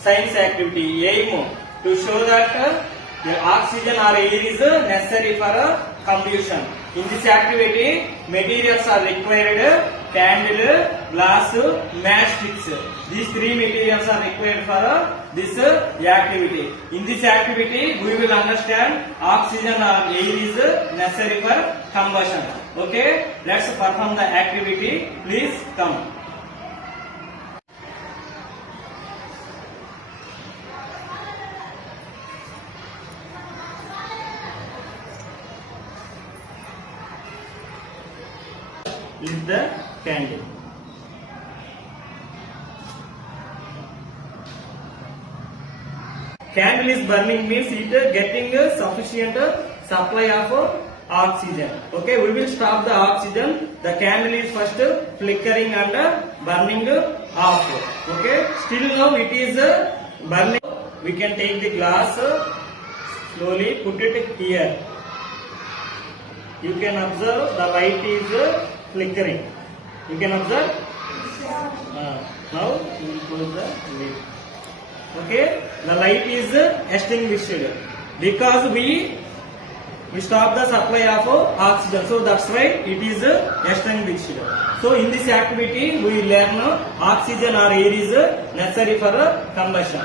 science activity. Aim to show that the oxygen or air is necessary for combustion. In this activity, materials are required: candle, glass, matchsticks. These three materials are required for this activity. In this activity, we will understand oxygen or air is necessary for combustion. Okay, let's perform the activity. Please come. Is the candle. Candle is burning means it getting sufficient supply of oxygen. Okay, we will stop the oxygen. The candle is first flickering and burning off. Okay, still now it is burning. We can take the glass, slowly put it here. You can observe the light is flickering. You can observe. Now we will close the lid. Okay, the light is extinguished because we stop the supply of oxygen. So that's why it is extinguished. So in this activity we learn oxygen or air is necessary for combustion.